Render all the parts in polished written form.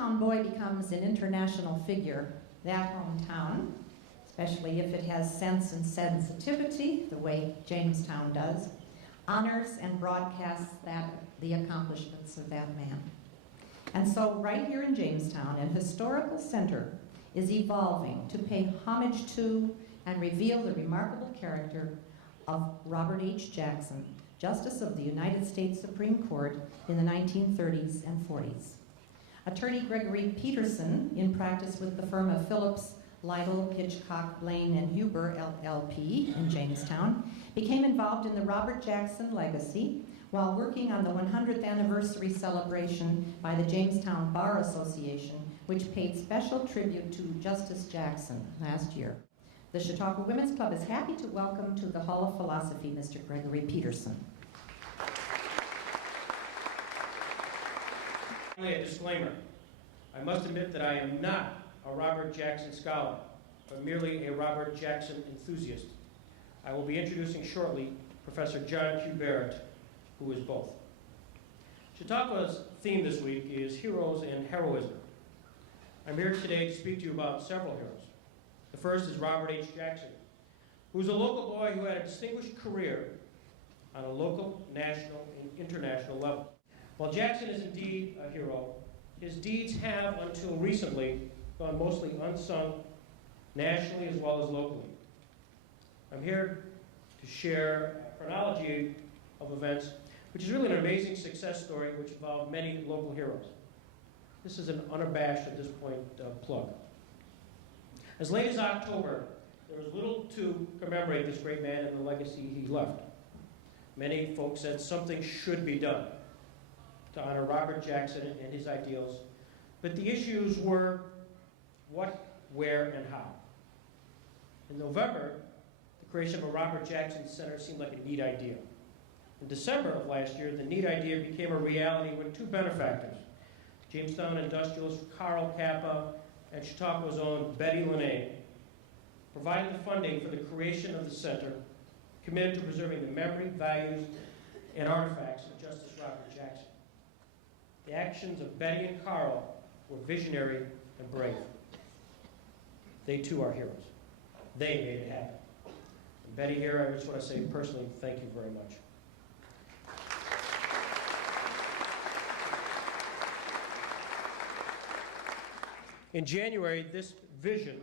hometown boy becomes an international figure, that hometown, especially if it has sense and sensitivity, the way Jamestown does, honors and broadcasts the accomplishments of that man. And so right here in Jamestown, an historical center is evolving to pay homage to and reveal the remarkable character of Robert H. Jackson, Justice of the United States Supreme Court in the 1930s and 40s. Attorney Gregory Peterson, in practice with the firm of Phillips, Lytle, Hitchcock, Blaine, and Huber, LLP in Jamestown, became involved in the Robert Jackson legacy while working on the 100th anniversary celebration by the Jamestown Bar Association, which paid special tribute to Justice Jackson last year. The Chautauqua Women's Club is happy to welcome to the Hall of Philosophy Mr. Gregory Peterson. Finally, a disclaimer. I must admit that I am not a Robert Jackson scholar, but merely a Robert Jackson enthusiast. I will be introducing shortly Professor John Q. Barrett, who is both. Chautauqua's theme this week is heroes and heroism. I'm here today to speak to you about several heroes. The first is Robert H. Jackson, who's a local boy who had a distinguished career on a local, national, and international level. While Jackson is indeed a hero, his deeds have, until recently, gone mostly unsung, nationally as well as locally. I'm here to share a chronology of events, which is really an amazing success story which involved many local heroes. This is an unabashed, at this point, plug. As late as October, there was little to commemorate this great man and the legacy he left. Many folks said something should be done to honor Robert Jackson and his ideals, but the issues were what, where, and how. In November, the creation of a Robert Jackson Center seemed like a neat idea. In December of last year, the neat idea became a reality when two benefactors, Jamestown industrialist Carl Kappa and Chautauqua's own Betty Linnae, provided the funding for the creation of the center, committed to preserving the memory, values, and artifacts of Justice Robert Jackson. The actions of Betty and Carl were visionary and brave. They too are heroes. They made it happen. And Betty here, I just want to say personally, thank you very much. In January, this vision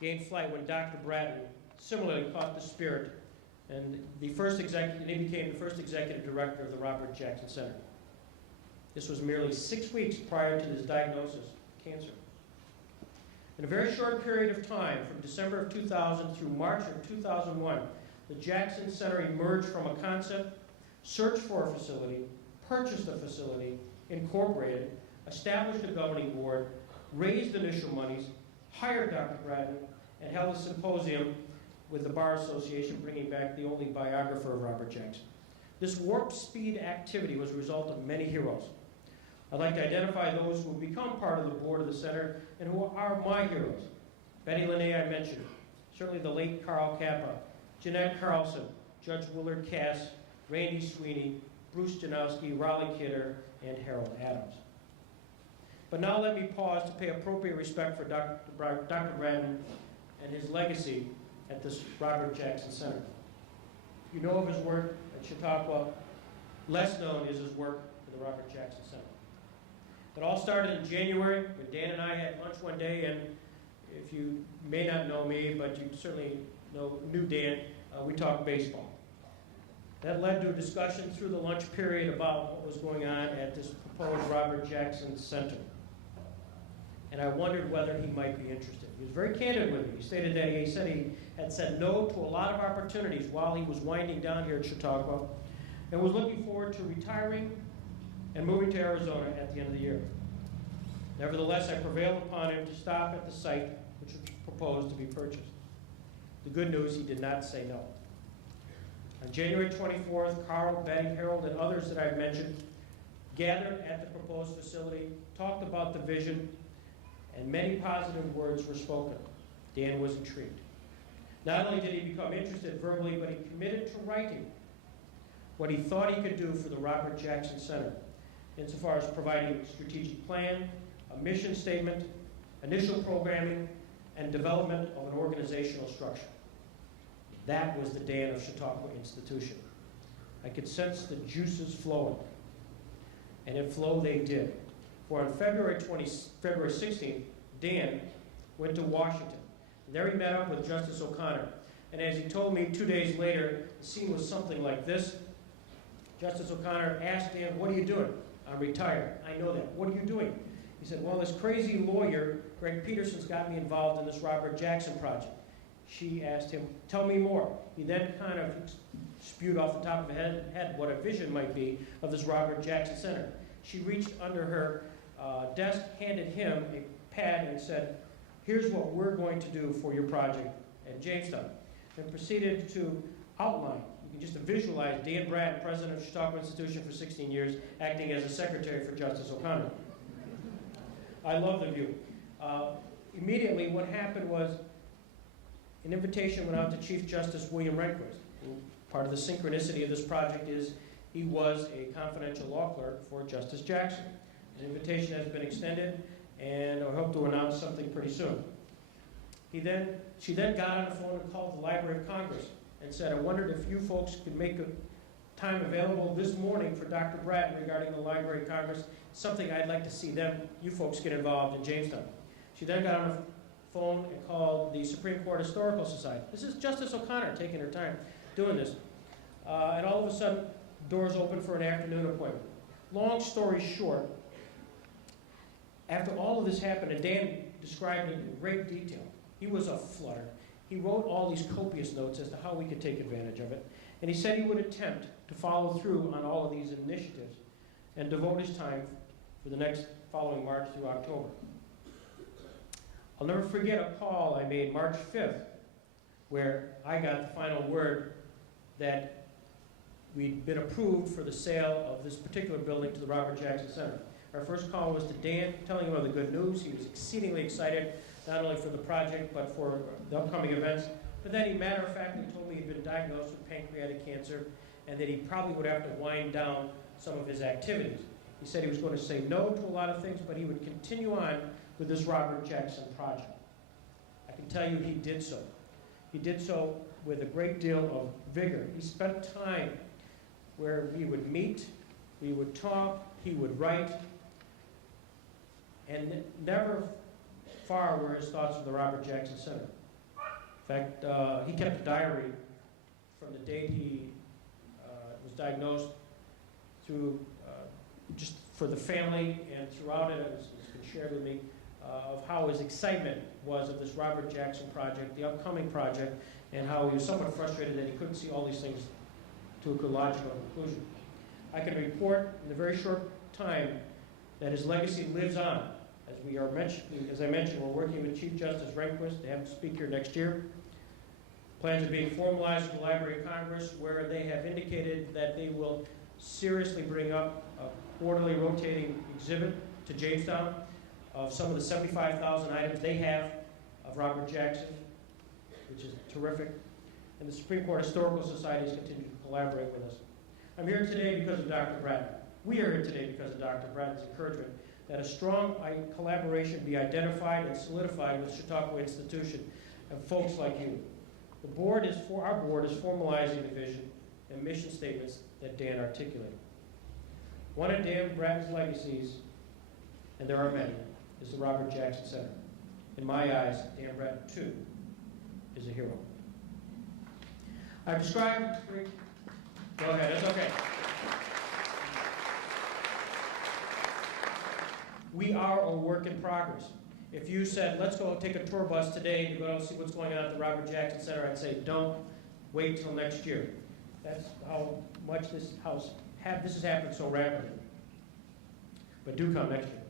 gained flight when Dr. Bratton similarly caught the spirit and he became the first executive director of the Robert Jackson Center. This was merely 6 weeks prior to his diagnosis of cancer. In a very short period of time, from December of 2000 through March of 2001, the Jackson Center emerged from a concept, searched for a facility, purchased a facility, incorporated, established a governing board, raised initial monies, hired Dr. Bratton, and held a symposium with the Bar Association, bringing back the only biographer of Robert Jackson. This warp speed activity was a result of many heroes. I'd like to identify those who have become part of the board of the center and who are my heroes. Betty Linnae, I mentioned. Certainly the late Carl Kappa, Jeanette Carlson, Judge Willard Cass, Randy Sweeney, Bruce Janowski, Raleigh Kidder, and Harold Adams. But now let me pause to pay appropriate respect for Dr. Bratton and his legacy at this Robert Jackson Center. You know of his work at Chautauqua. Less known is his work at the Robert Jackson Center. It all started in January when Dan and I had lunch one day, and if you may not know me, but you certainly knew Dan, we talked baseball. That led to a discussion through the lunch period about what was going on at this proposed Robert Jackson Center. And I wondered whether he might be interested. He was very candid with me. He stated that he had said no to a lot of opportunities while he was winding down here at Chautauqua and was looking forward to retiring and moving to Arizona at the end of the year. Nevertheless, I prevailed upon him to stop at the site which was proposed to be purchased. The good news, he did not say no. On January 24th, Carl, Betty, Harold, and others that I've mentioned gathered at the proposed facility, talked about the vision, and many positive words were spoken. Dan was intrigued. Not only did he become interested verbally, but he committed to writing what he thought he could do for the Robert Jackson Center, insofar as providing a strategic plan, a mission statement, initial programming, and development of an organizational structure. That was the Dan of Chautauqua Institution. I could sense the juices flowing, and it flow they did. For on February 16th, Dan went to Washington. And there he met up with Justice O'Connor. And as he told me 2 days later, the scene was something like this. Justice O'Connor asked Dan, "What are you doing?" "I'm retired." "I know that. What are you doing?" He said, "Well, this crazy lawyer, Greg Peterson's got me involved in this Robert Jackson project." She asked him, "Tell me more." He then kind of spewed off the top of his head what a vision might be of this Robert Jackson Center. She reached under her desk, handed him a pad and said, "Here's what we're going to do for your project at Jamestown," and proceeded to outline. You can just visualize Dan Bratton, president of Chautauqua Institution for 16 years, acting as a secretary for Justice O'Connor. I love the view. Immediately what happened was an invitation went out to Chief Justice William Rehnquist. Part of the synchronicity of this project is he was a confidential law clerk for Justice Jackson. His invitation has been extended, and I hope to announce something pretty soon. She then got on the phone and called the Library of Congress and said, "I wondered if you folks could make a time available this morning for Dr. Bratton regarding the Library of Congress, something I'd like to see you folks get involved in Jamestown." She then got on the phone and called the Supreme Court Historical Society. This is Justice O'Connor taking her time doing this. And all of a sudden, doors open for an afternoon appointment. Long story short, after all of this happened, and Dan described it in great detail, he was aflutter. He wrote all these copious notes as to how we could take advantage of it. And he said he would attempt to follow through on all of these initiatives and devote his time for the next following March through October. I'll never forget a call I made March 5th where I got the final word that we'd been approved for the sale of this particular building to the Robert Jackson Center. Our first call was to Dan, telling him of the good news. He was exceedingly excited, not only for the project, but for the upcoming events. But then he, matter of fact, told me he'd been diagnosed with pancreatic cancer and that he probably would have to wind down some of his activities. He said he was going to say no to a lot of things, but he would continue on with this Robert Jackson project. I can tell you he did so. He did so with a great deal of vigor. He spent time where we would meet, we would talk, he would write, and never far were his thoughts of the Robert Jackson Center. In fact, he kept a diary from the date he was diagnosed through just for the family, and throughout it, it's been shared with me, of how his excitement was of this Robert Jackson project, the upcoming project, and how he was somewhat frustrated that he couldn't see all these things to a logical conclusion. I can report in a very short time that his legacy lives on. As I mentioned, we're working with Chief Justice Rehnquist to have him speak here next year. Plans are being formalized with the Library of Congress, where they have indicated that they will seriously bring up a quarterly rotating exhibit to Jamestown of some of the 75,000 items they have of Robert Jackson, which is terrific. And the Supreme Court Historical Society has continued to collaborate with us. I'm here today because of Dr. Bratton. We are here today because of Dr. Bratton's encouragement that a strong collaboration be identified and solidified with Chautauqua Institution and folks like you. Our board is formalizing the vision and mission statements that Dan articulated. One of Dan Bratton's legacies, and there are many, is the Robert Jackson Center. In my eyes, Dan Bratton, too, is a hero. I've described... Go ahead, it's okay. We are a work in progress. If you said, let's go take a tour bus today to go see what's going on at the Robert Jackson Center, I'd say, don't wait till next year. That's how much this has happened so rapidly. But do come next year.